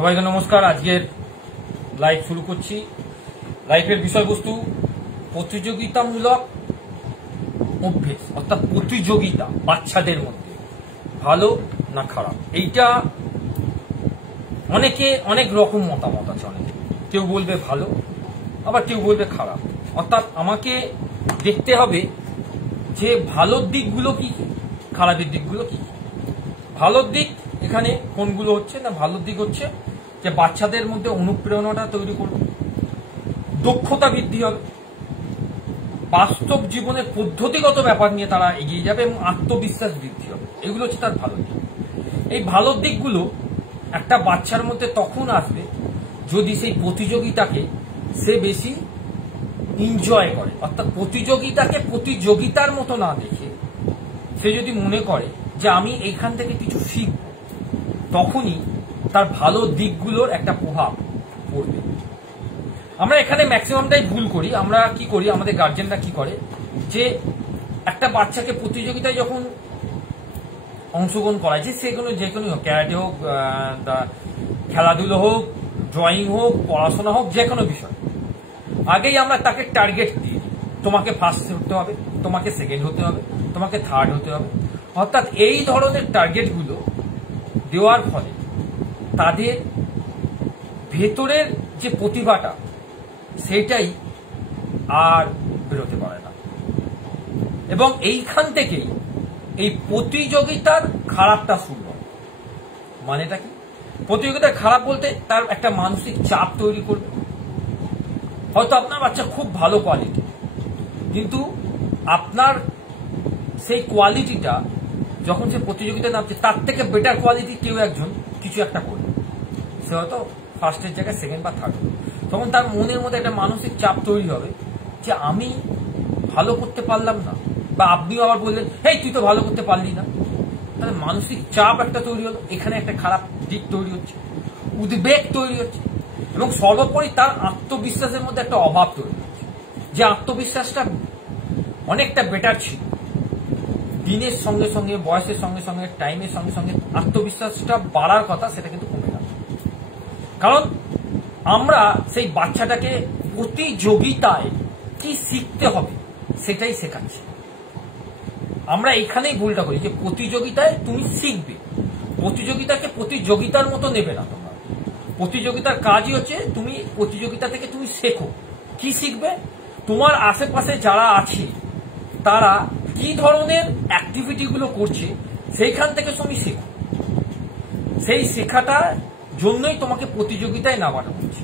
সবাইকে নমস্কার। আজকের লাইভ শুরু করছি। লাইভের বিষয়বস্তু প্রতিযোগিতামূলক অভ্যেস, অর্থাৎ প্রতিযোগিতা বাচ্চাদের মধ্যে ভালো না খারাপ। এইটা অনেক রকম মতামত আছে। অনেকে কেউ বলবে ভালো, আবার কেউ বলবে খারাপ। অর্থাৎ আমাকে দেখতে হবে যে ভালোর দিকগুলো কি, খারাপের দিকগুলো কি। ভালোর দিক এখানে কোনগুলো হচ্ছে না, ভালোর দিক হচ্ছে যে বাচ্চাদের মধ্যে অনুপ্রেরণাটা তৈরি করবে, দক্ষতা বৃদ্ধি হবে, বাস্তব জীবনের পদ্ধতিগত ব্যাপার নিয়ে তারা এগিয়ে যাবে এবং আত্মবিশ্বাস বৃদ্ধি হবে। এগুলো হচ্ছে তার ভালো দিক। এই ভালো দিকগুলো একটা বাচ্চার মধ্যে তখন আসবে যদি সেই প্রতিযোগিতাকে সে বেশি এনজয় করে, অর্থাৎ প্রতিযোগিতাকে প্রতিযোগিতার মতো না দেখে সে যদি মনে করে যে আমি এইখান থেকে কিছু শিখব, তখনই তার ভালো দিকগুলোর একটা প্রভাব পড়বে। আমরা এখানে ম্যাক্সিমামটাই ভুল করি। আমরা কি করি, আমাদের গার্জেনরা কি করে, যে একটা বাচ্চাকে প্রতিযোগিতায় যখন অংশগ্রহণ করায়, যে যে কোনো হোক, ক্যারাটে হোক, খেলাধুলো হোক, ড্রয়িং হোক, পড়াশোনা হোক, যে কোনো বিষয়, আগেই আমরা তাকে টার্গেট দিই, তোমাকে ফার্স্ট হতে হবে, তোমাকে সেকেন্ড হতে হবে, তোমাকে থার্ড হতে হবে। অর্থাৎ এই ধরনের টার্গেটগুলো দেওয়ার ফলে তাদের ভেতরের যে প্রতিভাটা সেটাই আর বেরোতে পারে না। এবং এইখান থেকেই এই প্রতিযোগিতার খারাপটা শুরু হয়। মানেটা কি? প্রতিযোগিতার খারাপ বলতে তার একটা মানসিক চাপ তৈরি করবে। হয়তো আপনার বাচ্চা খুব ভালো কোয়ালিটি, কিন্তু আপনার সেই কোয়ালিটিটা যখন সে প্রতিযোগিতায় নামছে, তার থেকে বেটার কোয়ালিটি কেউ একজন কিছু একটা করবে, সে হয়তো ফার্স্টের জায়গায় সেকেন্ড বা থার্ড, তখন তার মনের মধ্যে একটা মানসিক চাপ তৈরি হবে যে আমি ভালো করতে পারলাম না। বা আপনিও আবার বললেন, হেই তুই তো ভালো করতে পারলি না, তাহলে মানসিক চাপ একটা তৈরি হলো, এখানে একটা খারাপ দিক তৈরি হচ্ছে, উদ্বেগ তৈরি হচ্ছে, এবং সর্বোপরি তার আত্মবিশ্বাসের মধ্যে একটা অভাব তৈরি হচ্ছে। যে আত্মবিশ্বাসটা অনেকটা বেটার ছিল, দিনের সঙ্গে সঙ্গে, বয়সের সঙ্গে সঙ্গে, টাইমের সঙ্গে সঙ্গে আত্মবিশ্বাসটা বাড়ার কথা, সেটা কিন্তু কমে গেল। কারণ আমরা সেই বাচ্চাটাকে প্রতিযোগিতায় কি শিখতে হবে সেটাই শেখাচ্ছি। আমরা এখানেই ভুলটা করি যে প্রতিযোগিতায় তুমি শিখবে, প্রতিযোগিতাকে প্রতিযোগিতার মতো নেবে না তোমরা। প্রতিযোগিতার কাজই হচ্ছে তুমি প্রতিযোগিতা থেকে তুমি শেখো। কি শিখবে? তোমার আশেপাশে যারা আছে তারা কি ধরনের অ্যাক্টিভিটিগুলো করছে সেইখান থেকে তুমি শেখো। সেই শেখাটার জন্যই তোমাকে প্রতিযোগিতায় নামানো হচ্ছে।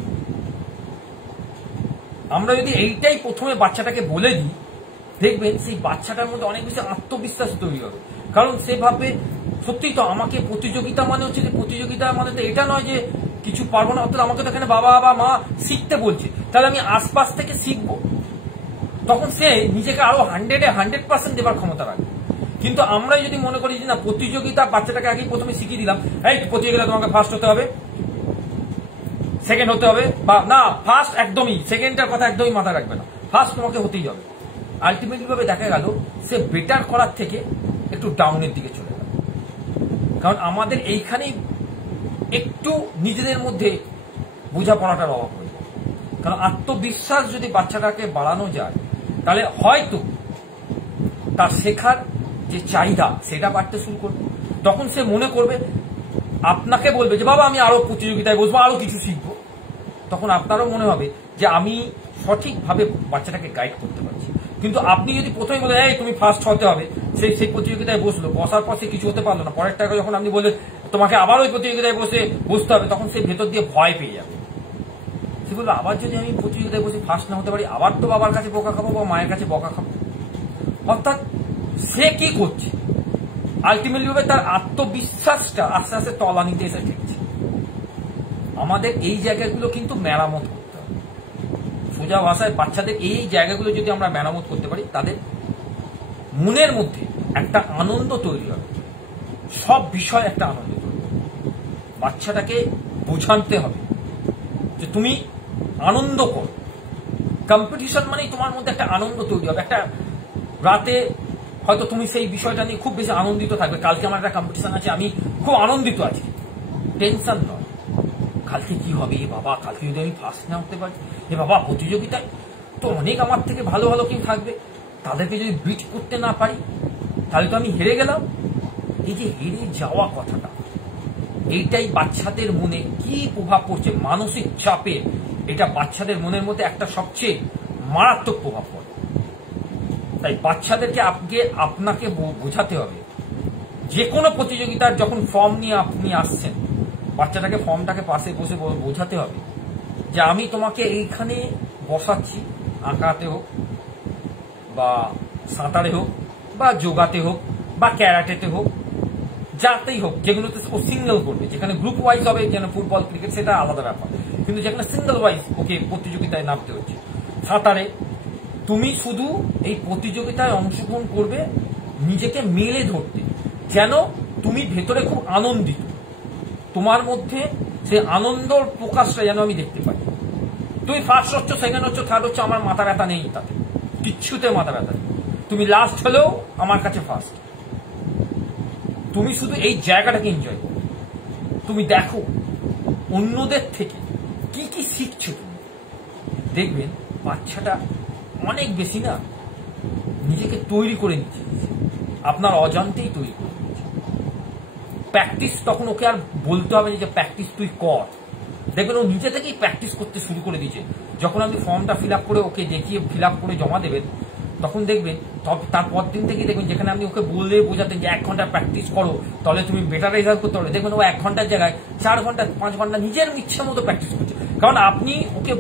আমরা যদি এইটাই প্রথমে বাচ্চাটাকে বলে দিই, দেখবেন সেই বাচ্চাটার মধ্যে অনেক বেশি আত্মবিশ্বাস তৈরি হবে। কারণ সে ভাববে সত্যিই তো আমাকে প্রতিযোগিতা মানে হচ্ছে, যে প্রতিযোগিতা মানে তো এটা নয় যে কিছু পারবো না, অর্থাৎ আমাকে তো এখানে বাবা বা মা শিখতে বলছে, তাহলে আমি আশপাশ থেকে শিখবো। তখন সে নিজেকে আরো 100% দেবার ক্ষমতা রাখবে। কিন্তু আমরা যদি মনে করি যে না, প্রতিযোগিতা বাচ্চাটাকে আগেই প্রথমে শিখিয়ে দিলাম, এই প্রতিযোগিতা তোমাকে ফার্স্ট হতে হবে, সেকেন্ড হতে হবে, বা না ফার্স্ট একদমই, সেকেন্ডের কথা একদমই মাথায় রাখবে না, ফার্স্ট তোমাকে হতেই হবে। আলটিমেটলি ভাবে দেখা গেল সে বেটার করার থেকে একটু ডাউনের দিকে চলে গেল। কারণ আমাদের এইখানেই একটু নিজেদের মধ্যে বোঝাপড়াটার অভাব হয়ে যায়। কারণ আত্মবিশ্বাস যদি বাচ্চাটাকে বাড়ানো যায়, তাহলে হয়তো তার শেখার যে চাহিদা সেটা বাড়তে শুরু করবে। তখন সে মনে করবে, আপনাকে বলবে যে বাবা আমি আরো প্রতিযোগিতায় বসবো, আরো কিছু শিখবো। তখন আপনারও মনে হবে যে আমি সঠিকভাবে বাচ্চাটাকে গাইড করতে পারছি। কিন্তু আপনি যদি প্রথমে বলে এই তুমি ফার্স্ট হতে হবে, সেই প্রতিযোগিতায় বসলো, বসার পর সে কিছু হতে পারলো না, পরের টাকা যখন আপনি বললেন তোমাকে আবার ওই প্রতিযোগিতায় বসতে হবে, তখন সে ভেতর দিয়ে ভয় পেয়ে যাবে। সে বলবে আবার যদি আমি প্রতিযোগিতায় বসে ফার্স্ট না হতে পারি, আবার তো বাবার কাছে বকা খাবো বা মায়ের কাছে বকা খাবো। অর্থাৎ সে কি করছে, আলটিমেটলি ভাবে তার আত্মবিশ্বাসটা আস্তে আস্তে তলানিতে এসে ঠেকছে। আমাদের এই জায়গাগুলো কিন্তু মেরামত করতে হবে। সোজা ভাষায় বাচ্চাদের এই জায়গাগুলো যদি আমরা মেরামত করতে পারি, তাদের মনের মধ্যে একটা আনন্দ তৈরি হবে, সব বিষয় একটা আনন্দ তৈরি হবে। বাচ্চাটাকে বোঝাতে হবে যে তুমি আনন্দ করো। কম্পিটিশন মানেই তোমার মধ্যে একটা আনন্দ তৈরি হবে। একটা রাতে হয়তো তুমি সেই বিষয়টা নিয়ে খুব বেশি আনন্দিত থাকবে, কালকে আমার একটা কম্পিটিশন আছে, আমি খুব আনন্দিত আছি, টেনশন নয়। কালকে কি হবে, এ বাবা কালকে যদি আমি ফার্স্ট না হতে পারি, এ বাবা প্রতিযোগিতায় তো অনেক আমার থেকে ভালো ভালো কেউ থাকবে, তাদেরকে যদি বিট করতে না পারি তাহলে তো আমি হেরে গেলাম। এই যে হেরে যাওয়া কথাটা, এইটাই বাচ্চাদের মনে কি প্রভাব পড়ছে, মানসিক চাপে এটা বাচ্চাদের মনের মধ্যে একটা সবচেয়ে মারাত্মক প্রভাব পড়ে। তাই বাচ্চাদেরকে আপনাকে বোঝাতে হবে, যে কোনো প্রতিযোগিতার যখন ফর্ম নিয়ে আপনি আসছেন, বাচ্চাটাকে ফর্মটাকে পাশে বসে বোঝাতে হবে যে আমি তোমাকে এইখানে বসাচ্ছি, আঁকাতে হোক বা সাঁতারে হোক বা যোগাতে হোক বা ক্যারাটেতে হোক, যাতেই হোক, যেগুলোতে ও সিঙ্গেল করবে, যেখানে গ্রুপ ওয়াইজ হবে, যেন ফুটবল ক্রিকেট সেটা আলাদা ব্যাপার, কিন্তু যেখানে সিঙ্গেল ওয়াইজ ওকে প্রতিযোগিতায় নামতে হচ্ছে। সাঁতারে তুমি শুধু এই প্রতিযোগিতায় অংশগ্রহণ করবে নিজেকে মেলে ধরতে, যেন তুমি ভেতরে খুব আনন্দিত, তোমার মধ্যে সে আনন্দর প্রকাশটা যেন আমি দেখতে পাই। তুমি ফার্স্ট হচ্ছ, সেকেন্ড হচ্ছ, থার্ড হচ্ছ, আমার মাথা ব্যথা নেই, তাতে কিচ্ছুতে মাথা ব্যথা নেই। তুমি লাস্ট হলেও আমার কাছে ফার্স্ট। তুমি শুধু এই জায়গাটাকে এনজয় করো, তুমি দেখো অন্যদের থেকে কি কি শিখছো তুমি। দেখবেন বাচ্চাটা অনেক বেশি না নিজেকে তৈরি করে নিচ্ছে, আপনার অজান্তেই তৈরি করে নিচ্ছে। প্র্যাকটিস তখন ওকে আর বলতে হবে যে প্র্যাকটিস তুই কর, দেখবেন ও নিজে থেকেই প্র্যাকটিস করতে শুরু করে দিয়েছে। যখন আপনি ফর্মটা ফিল আপ করে ওকে দেখিয়ে ফিল আপ করে জমা দেবেন, তখন দেখবেন তারপর দিন থেকেই দেখবেন, যেখানে আপনি ওকে বললে বোঝাতেন যে 1 ঘন্টা প্র্যাকটিস করো তাহলে তুমি বেটার রেজাল্ট করতে পারবে, দেখবেন ও 1 ঘন্টার জায়গায় 4 ঘন্টা 5 ঘন্টা নিজের ইচ্ছা মতো প্র্যাকটিস করছে, কারণ আপনি ওকে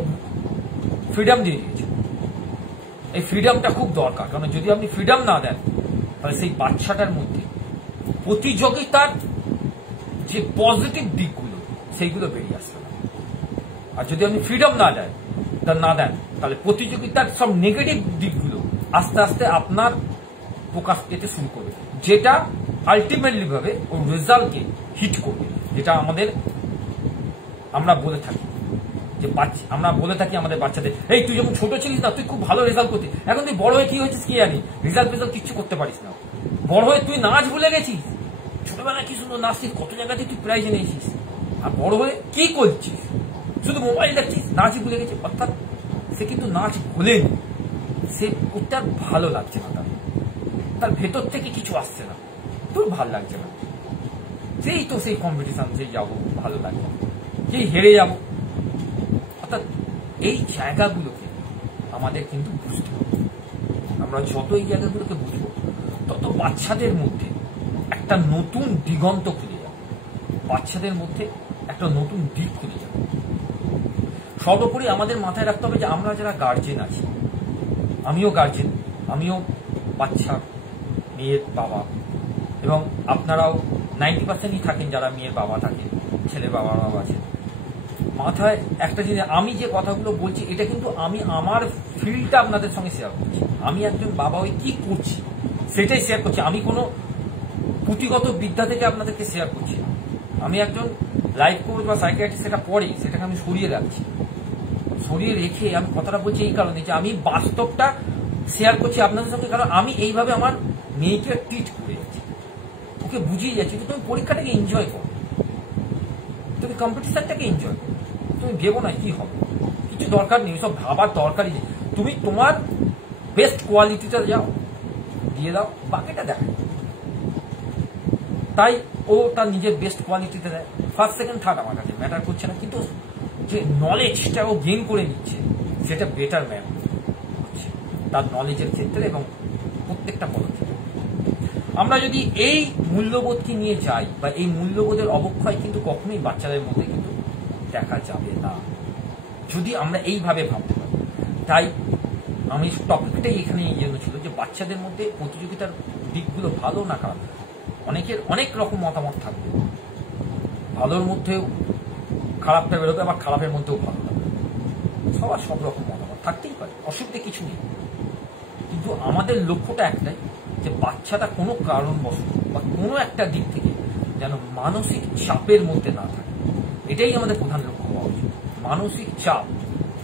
ফ্রিডম দিয়ে দিয়েছেন। এই ফ্রিডমটা খুব দরকার, কারণ যদি আপনি ফ্রিডম না দেন তাহলে সেই বাচ্চাটার মধ্যে প্রতিযোগিতার যে পজিটিভ দিকগুলো সেইগুলো বেরিয়ে আসবে না। আর যদি আপনি ফ্রিডম না দেন তাহলে প্রতিযোগিতার সব নেগেটিভ দিকগুলো আস্তে আস্তে আপনার প্রকাশ পেতে শুরু করবে, যেটা আলটিমেটলি ভাবে ওই রেজাল্টকে হিট করবে। যেটা আমরা বলে থাকি যে আমাদের বাচ্চাদের, এই তুই যখন ছোট ছিলিস না তুই খুব ভালো রেজাল্ট করতি, এখন তুই বড় হয়ে কি হয়েছিস কি জানি, রেজাল্ট কিচ্ছু করতে পারিস না, বড় হয়ে তুই নাচ ভুলে গেছিস, ছোটবেলায় কি সুন্দর নাচছিস, কত জায়গাতে তুই প্রাইজ এনেছিস, আর বড় হয়ে কি করছিস, শুধু মোবাইল দেখছিস, নাচই ভুলে গেছিস। অর্থাৎ সে কিন্তু নাচ ভুলেনি, সে করতে আর ভালো লাগছে না, তার ভেতর থেকে কিছু আসছে না, তোর ভালো লাগছে না, সেই কম্পিটিশন সেই যাবো ভালো লাগছে, যেই হেরে যাবো। অর্থাৎ এই জায়গাগুলোকে আমাদের কিন্তু বুঝতে হবে। আমরা যত এই জায়গাগুলোকে বুঝবো তত বাচ্চাদের মধ্যে একটা নতুন দিগন্ত খুলে যাবে, বাচ্চাদের মধ্যে একটা নতুন দিক খুলে যাবে। সর্বোপরি আমাদের মাথায় রাখতে হবে যে আমরা যারা গার্জেন আছি, আমিও গার্জেন, আমিও বাচ্চা মেয়ের বাবা, এবং আপনারাও 90%ই থাকেন যারা মেয়ের বাবা থাকেন, ছেলের বাবারাও আছেন। মাথায় একটা জিনিস, আমি যে কথাগুলো বলছি এটা কিন্তু আমি আমার ফিল্ডটা আপনাদের সঙ্গে শেয়ার করছি, আমি একজন বাবা হয়ে কি করছি সেটাই শেয়ার করছি, আমি কোনো পুঁথিগত বিদ্যা থেকে আপনাদেরকে শেয়ার করছি। আমি একজন লাইফ কোচ বা সাইকিয়াট্রিস্ট সেটা পড়ি, সেটাকে আমি সরিয়ে রাখছি, সরিয়ে রেখে আমি কথাটা বলছি এই কারণে যে আমি বাস্তবটা শেয়ার করছি আপনাদের সঙ্গে, কারণ আমি এইভাবে আমার মেয়েকে ট্রিট করে যাচ্ছি, ওকে বুঝিয়ে যাচ্ছি যে তুমি পরীক্ষাটাকে এনজয় করো, তুমি কম্পিটিশনটাকে এনজয় করো, তুমি ভেবো না কি হবে, কিছু দরকার নেই, সব ভাবার দরকারই নেই, তুমি তোমার বেস্ট কোয়ালিটিটা যাও দিয়ে দাও, বাকিটা দেখো। তাই ও তার নিজের বেস্ট কোয়ালিটিতে দেয়, ফার্স্ট সেকেন্ড থার্ড আমার কাছে ম্যাটার করছে না, কিন্তু যে নলেজটা ও গেইন করে নিচ্ছে সেটা বেটার ম্যান হচ্ছে তার নলেজের ক্ষেত্রে এবং প্রত্যেকটা পদক্ষেপে। আমরা যদি এই মূল্যবোধকে নিয়ে যাই বা এই মূল্যবোধের অবক্ষয় কিন্তু কখনোই বাচ্চাদের মধ্যে কিন্তু দেখা যাবে না, যদি আমরা এইভাবে ভাবতে পারি। তাই আমি টপিকটাই এখানে এই জন্য ছিল যে বাচ্চাদের মধ্যে প্রতিযোগিতার দিকগুলো ভালো না খারাপ, অনেকের অনেক রকম মতামত থাকবে, ভালোর মধ্যেও খারাপটা বেরোবে, আবার খারাপের মধ্যেও ভালো লাগবে, সবার সব রকম মতামত থাকতেই পারে, অসুবিধে কিছু নেই। কিন্তু আমাদের লক্ষ্যটা একটাই যে বাচ্চাটা কোনো কারণবশত বা কোনো একটা দিক থেকে যেন মানসিক চাপের মধ্যে না থাকে, এটাই আমাদের প্রধান লক্ষ্য হওয়া উচিত। মানসিক চাপ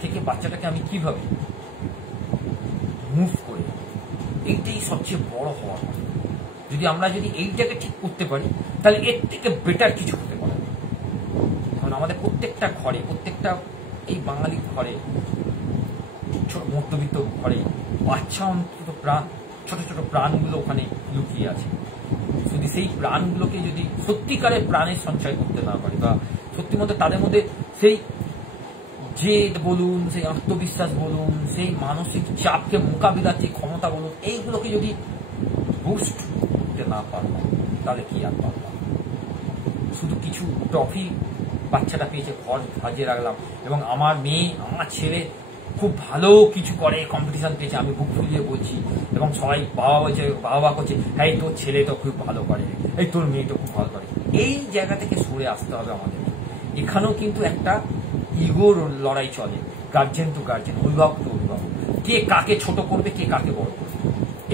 থেকে বাচ্চাটাকে আমি কিভাবে মুভ করে, এইটাই সবচেয়ে বড় হওয়ার কথা। যদি এইটাকে ঠিক করতে পারি তাহলে এর থেকে বেটার কিছু হতে পারে। কারণ আমাদের প্রত্যেকটা ঘরে, প্রত্যেকটা এই বাঙালি ঘরে, মধ্যবিত্ত ঘরে বাচ্চা অন্তত প্রাণ, ছোট ছোট প্রাণগুলো ওখানে লুকিয়ে আছে। যদি সেই প্রাণগুলোকে যদি সত্যিকারের প্রাণের সঞ্চয় করতে না পারে, বা সত্যি মধ্যে তাদের মধ্যে সেই জেদ বলুন, সেই আত্মবিশ্বাস বলুন, সেই মানসিক চাপকে মোকাবিলার যে ক্ষমতা বলুন, এইগুলোকে যদি বুস্ট করতে না পারলাম, তাহলে কি আর পারলাম? শুধু কিছু ট্রফি বাচ্চাটা পেয়েছে, ঘর সাজিয়ে রাখলাম, এবং আমার মেয়ে, আমার ছেলে খুব ভালো কিছু করে, কম্পিটিশন পেয়েছে, আমি বুক ফুলিয়ে বলছি, এবং সবাই বাবা করছে, হ্যাঁ তোর ছেলে তো খুব ভালো করে, এই তোর মেয়ে তো খুব ভালো করে। এই জায়গা থেকে সরে আসতে হবে আমাদের। এখানেও কিন্তু একটা ইগোর লড়াই চলে, গার্জেন টু গার্জেন, অভিভাবক টু অভিভাবক, কে কাকে ছোট করবে, কে কাকে বড় করবে।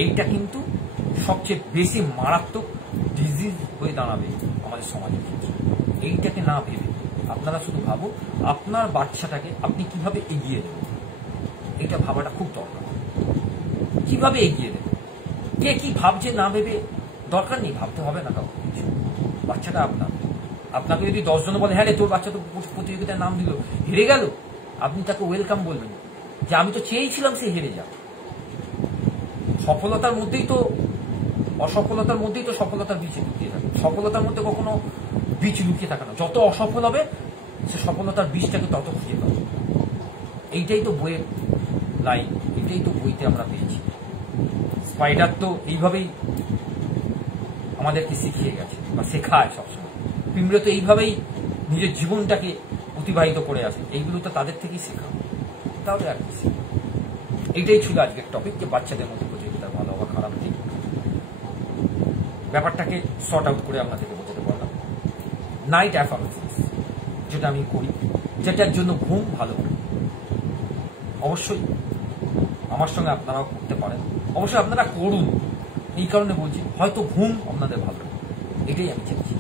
এইটা কিন্তু সবচেয়ে বেশি মারাত্মক ডিজিজ হয়ে দাঁড়াবে আমাদের সমাজের ক্ষেত্রে। এইটাকে না ভেবে আপনারা শুধু ভাবুন আপনার বাচ্চাটাকে আপনি কিভাবে এগিয়ে দেবেন। এটা ভাবাটা খুব দরকার, কিভাবে এগিয়ে দেবেন। কে কি ভাবছে না ভেবে দরকার নেই, ভাবতে হবে না কাউকে কিছু। বাচ্চাটা আপনার, আপনাকে যদি 10 জন বলে হ্যাঁ রে তোর বাচ্চা তো প্রতিযোগিতায় নাম দিল, হেরে গেল, আপনি তাকে ওয়েলকাম বলবেন যে আমি তো চেয়েছিলাম সে হেরে যাক। সফলতার মধ্যেই তো, অসফলতার মধ্যেই তো সফলতার বীজ লুকিয়ে থাকে। সফলতার মধ্যে কখনো বীজ লুকিয়ে থাকে না। যত অসফল হবে সে সফলতার বীজটাকে তত খুঁজে পাবে। এইটাই তো বইয়ের লাইন, এটাই তো বইতে আমরা পেয়েছি। স্পাইডার তো এইভাবেই আমাদেরকে শিখিয়ে গেছে বা শেখায় সবসময়। পিঁমড়ে তো এইভাবেই নিজের জীবনটাকে অতিবাহিত করে আসে। এইগুলো তো তাদের থেকেই শেখা, তাহলে আর কি। এইটাই ছিল আজকের টপিক, যে বাচ্চাদের মধ্যে প্রতিযোগিতার ভালো বা খারাপ দিক। ব্যাপারটাকে শর্ট আউট করে আপনাদেরকে বোঝাতে পারলাম। নাইট অ্যাফার্মেশনস যেটা আমি করি, যেটার জন্য ঘুম ভালো হয়, অবশ্যই আমার সঙ্গে আপনারাও করতে পারেন, অবশ্যই আপনারা করুন। এই কারণে বলছি, হয়তো ঘুম আপনাদের ভালো, এটাই আমি চাইছি।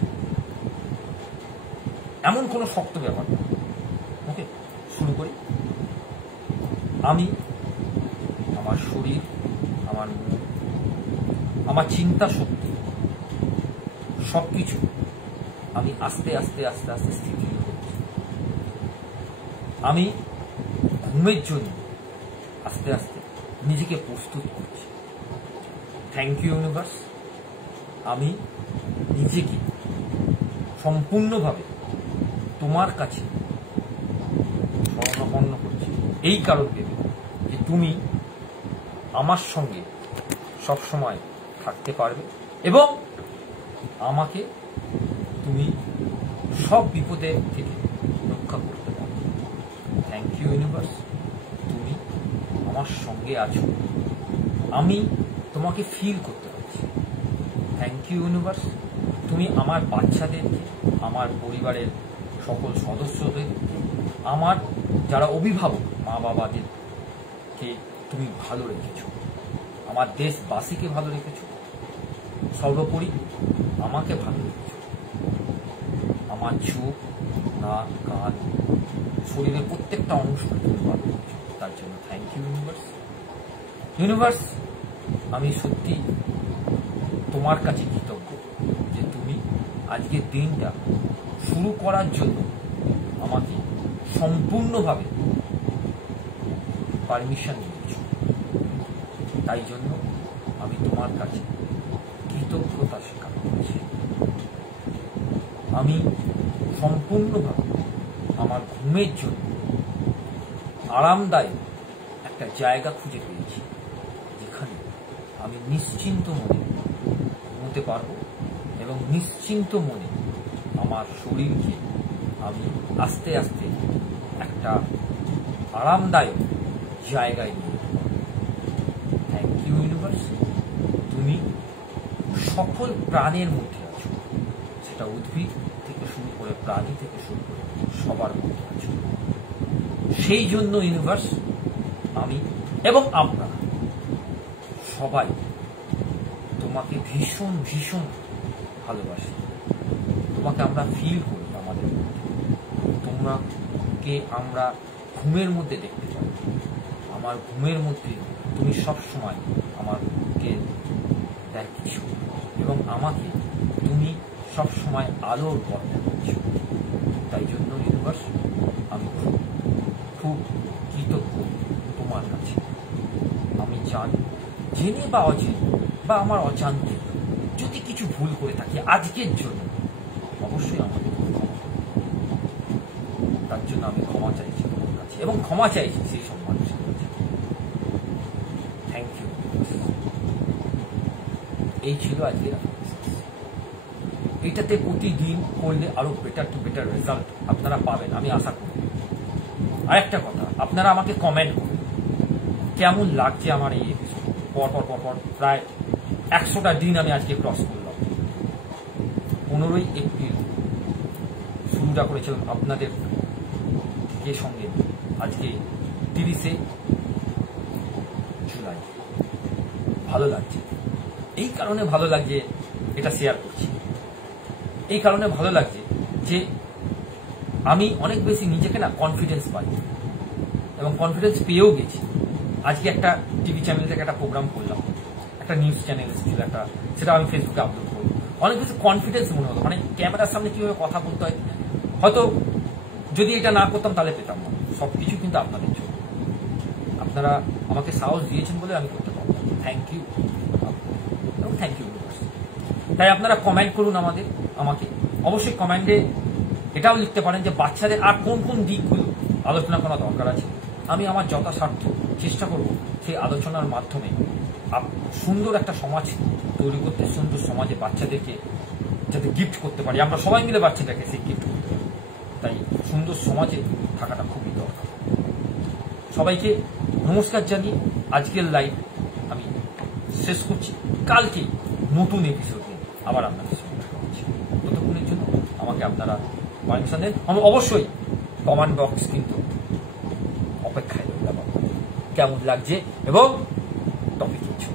এমন কোনো শক্ত ব্যাপার না। ওকে, শুরু করি। আমি আমার শরীর, আমার মন, আমার চিন্তা শক্তি সবকিছু আমি আস্তে আস্তে আস্তে আস্তে স্থিতিশীল করছি। আমি ঘুমের জন্য আস্তে আস্তে নিজেকে প্রস্তুত করছি। Thank you universe. আমি নিজেকে সম্পূর্ণভাবে তোমার কাছে শরণাপন্ন করছি, এই কারণ ভেবে যে তুমি আমার সঙ্গে সবসময় থাকতে পারবে এবং আমাকে তুমি সব বিপদের থেকে রক্ষা করতে পারবে। থ্যাংক ইউ ইউনিভার্স, তুমি আমার সঙ্গে আছো, আমি তোমাকে ফিল করতে পারছি। থ্যাংক ইউ ইউনিভার্স, তুমি আমার বাচ্চাদেরকে, আমার পরিবারের সকল সদস্যদের, আমার যারা অভিভাবক মা বাবাদেরকে তুমি ভালো রেখেছ, আমার দেশবাসীকে ভালো রেখেছ, সর্বোপরি আমাকে ভালো রেখেছ। আমার চোখ, নাক, কান, শরীরের প্রত্যেকটা অংশকে তুমি ভালো রেখেছ, তার জন্য থ্যাংক ইউ ইউনিভার্স। ইউনিভার্স, আমি সত্যি তোমার কাছে কৃতজ্ঞ যে তুমি আজকের দিনটা শুরু করার জন্য আমাকে সম্পূর্ণভাবে পারমিশন দিয়েছ। তাই জন্য আমি তোমার কাছে কৃতজ্ঞতা স্বীকার করছি। আমি সম্পূর্ণভাবে আমার ঘুমের জন্য আরামদায়ক একটা জায়গা খুঁজে পেয়েছি, যেখানে আমি নিশ্চিন্ত মনে ঘুমোতে পারবো এবং নিশ্চিন্ত মনে আমার শরীরকে আমি আস্তে আস্তে একটা আরামদায়ক জায়গায় নিয়ে যেতে পারবো। থ্যাংক ইউ ইউনিভার্স, তুমি সকল প্রাণের মধ্যে আছো, সেটা উদ্ভিদ থেকে শুরু করে প্রাণী থেকে শুরু করে সবার মধ্যে আছো। সেই জন্য ইউনিভার্স আমি এবং আমরা সবাই তোমাকে ভীষণ ভীষণ ভালোবাসি। তোমাকে আমরা ফিল করি আমাদের মধ্যে, তোমাকে আমরা ঘুমের মধ্যে দেখতে পাই। আমার ঘুমের মধ্যে তুমি সবসময় আমাকে দেখছো এবং আমাকে তুমি সবসময় আলোর পথ দেখাচ্ছ। তাই জন্য ইউনিভার্স আমি খুব কৃতজ্ঞ তোমার কাছে। আমি জানি জেনে বা অজেনে বা আমার অজান্তে যদি কিছু ভুল করে থাকি আজকের জন্য, অবশ্যই আমাকে তার জন্য আমি ক্ষমা চাইছি তোমার কাছে, এবং ক্ষমা চাইছি সেই সব মানুষের কাছে। Thank you. এই ছিল আজকের এইটাতে প্রতিদিন করলে আরো বেটার টু বেটার রেজাল্ট আপনারা পাবেন, আমি আশা করি। আরেকটা কথা, আপনারা আমাকে কমেন্ট করুন কেমন লাগছে আমার এই এপিসোড। পরপর প্রায় 100টা দিন আমি আজকে ক্রস করলাম। 15ই এপ্রিল শুরুটা করেছিলাম আপনাদের কে সঙ্গে, আজকে 30শে জুলাই। ভালো লাগছে, এই কারণে ভালো লাগছে এটা শেয়ার করছি। এই কারণে ভালো লাগছে যে আমি অনেক বেশি নিজেকে না কনফিডেন্স পাই, এবং কনফিডেন্স পেয়েও গেছি। আজকে একটা টিভি চ্যানেল থেকে একটা প্রোগ্রাম করলাম, একটা নিউজ চ্যানেল ছিল একটা, সেটা আমি ফেসবুকে আপলোড করবো। অনেক বেশি কনফিডেন্স মনে হলো, মানে ক্যামেরার সামনে কিভাবে কথা বলতে হয়। হয়তো যদি এটা না করতাম তাহলে পেতাম না। সবকিছু কিন্তু আপনাদের জন্য, আপনারা আমাকে সাহস দিয়েছেন বলে আমি করতে পারলাম। থ্যাংক ইউ, এবং থ্যাংক ইউ। তাই আপনারা কমেন্ট করুন আমাকে অবশ্যই কমেন্টে এটাও লিখতে পারেন যে বাচ্চাদের আর কোন কোন দিকগুলো আলোচনা করা দরকার আছে। আমি আমার যথাসাধ্য চেষ্টা করব সেই আলোচনার মাধ্যমে সুন্দর একটা সমাজ তৈরি করতে, সুন্দর সমাজে বাচ্চাদেরকে যাতে গিফট করতে পারি, আমরা সবাই মিলে বাচ্চাদেরকে সেই গিফট করতে পারি। তাই সুন্দর সমাজে থাকাটা খুবই দরকার। সবাইকে নমস্কার জানিয়ে আজকের লাইভ আমি শেষ করছি। কালকে নতুন এপিসোড নিয়ে আবার আপনাদের সঙ্গে দেখা হচ্ছে। ততক্ষণের জন্য আমাকে আপনারা পারমিশন দেন। আমি অবশ্যই কমেন্ট বক্স কিন্তু অপেক্ষায় রইলাম কেমন লাগছে এবং টপিক কিছু।